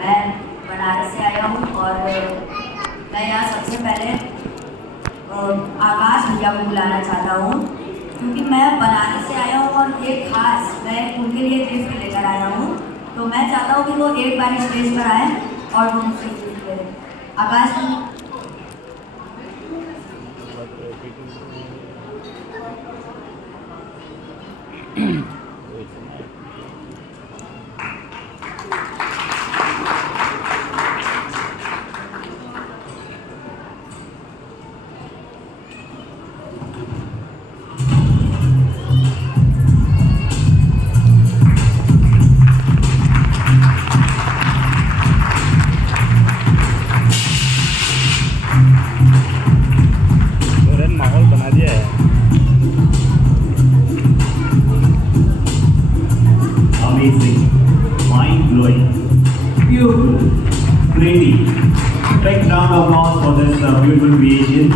मैं बनारस से आया हूँ और मैं यहाँ सबसे पहले आकाश भैया को बुलाना चाहता हूँ, क्योंकि मैं बनारस से आया हूँ और एक खास मैं उनके लिए गिफ्ट लेकर आया हूँ। तो मैं चाहता हूँ कि वो एक बार स्टेज पर आए और वो मुझसे गिफ्ट करें। आकाश माहौल बना दिया है। Amazing, mind-blowing, beautiful, pretty. Big round of applause for this beautiful creation.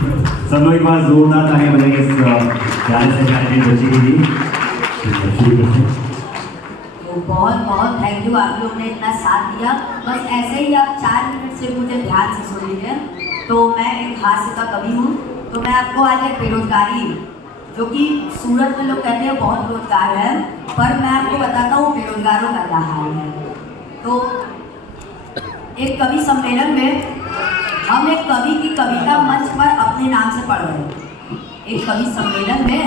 सब लोग एक बार जोरदार तालियां बजाइए इस प्यारे से प्यारे बच्चे के लिए। शुरू करते हैं। तो बहुत बहुत थैंक यू, आप लोगों ने इतना साथ दिया। बस ऐसे ही आप 4 मिनट से मुझे ध्यान से सुन लीजिए। तो मैं एक हास्य का कवि हूँ। तो मैं आपको आज एक बेरोजगारी, जो कि सूरत में लोग कहते हैं बहुत रोजगार है, पर मैं आपको बताता हूँ बेरोजगारों का क्या हाल है। तो एक कवि सम्मेलन में हम एक कवि की कविता मंच पर अपने नाम से पढ़ गए। एक कवि सम्मेलन में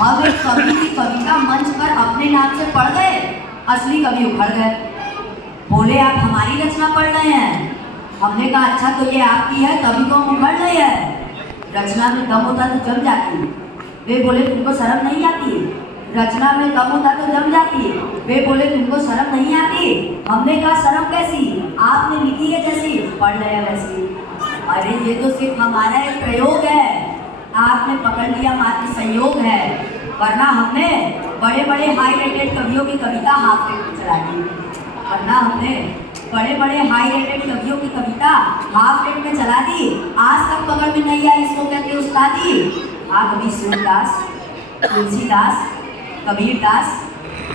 हम एक कवि की कविता मंच पर अपने नाम से पढ़ गए। असली कवि उखड़ गए, बोले आप हमारी रचना पढ़ रहे हैं। हमने कहा अच्छा तो ये आपकी है, तभी तो हम उखड़ रहे हैं। रचना में दम होता तो जम जाती। वे बोले तुमको शर्म नहीं आती। रचना में दम होता तो जम जाती। वे बोले तुमको शर्म नहीं आती। हमने कहा शर्म कैसी, आपने लिखी है जैसी पढ़ रहे हैं वैसी। अरे ये तो सिर्फ हमारा एक प्रयोग है, आपने पकड़ लिया मात्र संयोग है, वरना हमने बड़े बड़े हाई रेटेड कवियों की कविता हाफ रेट में चला दी। वरना हमने बड़े बड़े हाई रेटेड कवियों की कविता हाफ रेट में चला दी। आज तक पकड़ में नहीं आई, इसको कहते उस्तादी। हाँ कभी सूरदास, तुलसीदास, कबीर दास,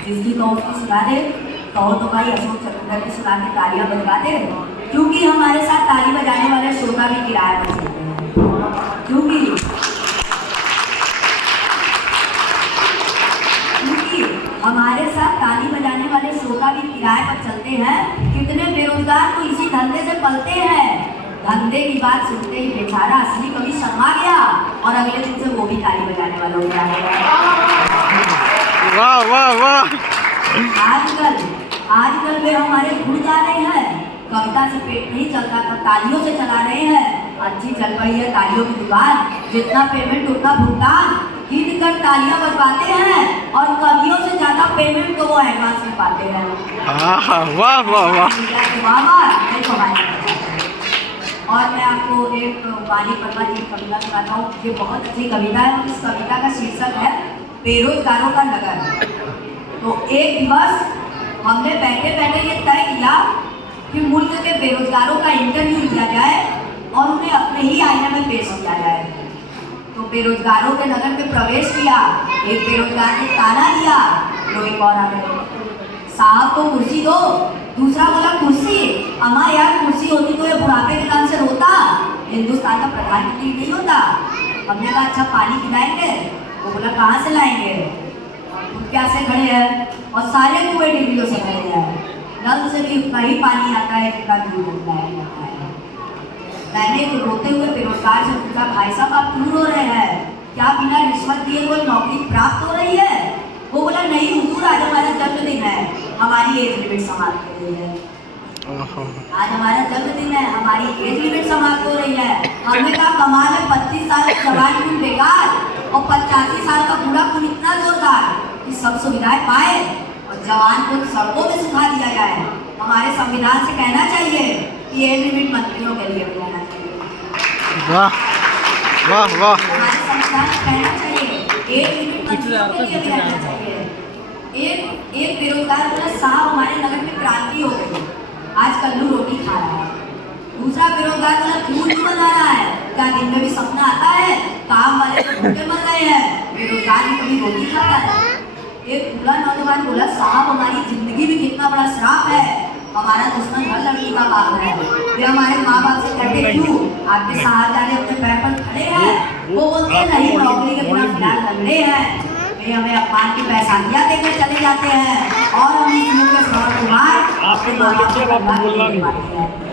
जिसकी कहो उसको सुना दे। कहो तो भाई अशोक चतुर्वेदी की सुना के तालियां बजवा दे, क्योंकि हमारे साथ ताली बजाने वाले श्रोता भी किराए पर चलते हैं। क्योंकि हमारे साथ ताली बजाने वाले श्रोता भी किराए पर चलते हैं। कितने बेरोजगार तो इसी धंधे से पलते हैं। धंधे की बात सुनते ही बेचारा असली कवि शर्मा गया और अगले दिन से वो भी ताली बजाने वाला हो गया। वाह वाह वाह। आजकल वे हमारे भूल जा रहे हैं। कविता से पेट नहीं चलता था, तालियों से चला रहे हैं। अच्छी चल पड़ी है तालियों की दुकान, जितना पेमेंट उतना भुगतान। गिन कर तालियां बजवाते हैं और कवियों से ज्यादा पेमेंट तो वो एडवांस में पाते हैं। वाह वाह वाह। और मैं आपको एक वाली परमा जी की कविता सुनाता हूँ। ये बहुत अच्छी कविता है। इस कविता का शीर्षक है बेरोजगारों का नगर। तो एक दिवस हमने बैठे बैठे ये तय किया कि मुल्क के बेरोजगारों का इंटरव्यू लिया जाए और उन्हें अपने ही आईने में पेश किया जाए। तो बेरोजगारों के नगर में प्रवेश किया। एक बेरोजगार ने ताना दिया, लो एक और आ गए। साहब को कुर्सी दो। दूसरा बोला कुर्सी, अम्मा यार कुर्सी होती तो ये बुढ़ापे के नाम से रोता। हिंदुस्तान का प्रधानमंत्री नहीं होता। हमने कहा अच्छा पानी पिलाएंगे। वो बोला कहाँ से लाएंगे, क्या से खड़े हैं और सारे कुएं डिग्रियों से खड़े हैं। नल से भी उतना ही पानी आता है जितना दूर होता है। मैंने तो रोते हुए बेरोजगार से पूछा भाई साहब आप क्यों रो रहे हैं, क्या बिना रिश्वत दिए कोई नौकरी प्राप्त हो रही है। वो बोला नहीं हुजूर, आज हमारा जन्मदिन है, हमारी एज लिमिट समाप्त हो रही है। आज हमारा जन्मदिन है, हमारी एज लिमिट समाप्त हो रही है। हमने कहा कमाल है, 25 साल का जवान खून बेकार और 85 साल का बूढ़ा खून इतना जोरदार कि सब सुविधाएं पाए और जवान को सड़कों में सुखा दिया जाए। हमारे संविधान से कहना चाहिए कि एज लिमिट मंत्रियों के लिए भी रहना चाहिए। वाह वाह वाह। हमारे संविधान से कहना चाहिए एज लिमिट मंत्रियों के लिए भी रहना चाहिए। एक बेरोजगार बोला साहब हमारे नगर में क्रांति हो गई, आज कल्लू रोटी खा रहा है। दूसरा बेरोजगार बोला फूल क्यों बना रहा है, क्या दिन में भी सपना आता है, काम वाले तो भूखे मर रहे हैं, बेरोजगार भी कभी रोटी खाता है। एक बूढ़ा नौजवान बोला साहब हमारी जिंदगी भी कितना बड़ा श्राप है, हमारा दुश्मन हर लड़की का काम है। वे हमारे माँ बाप से कहते क्यों आपके साहबजादे अपने पैर पर खड़े हैं, वो बोलते नहीं नौकरी के बिना फिलहाल लंगड़े हैं। वे हमें अपमान की पहचानियाँ देकर चले जाते हैं और हम इस युग के श्रवण कुमार आपके बोलने के बाद बोलना नहीं।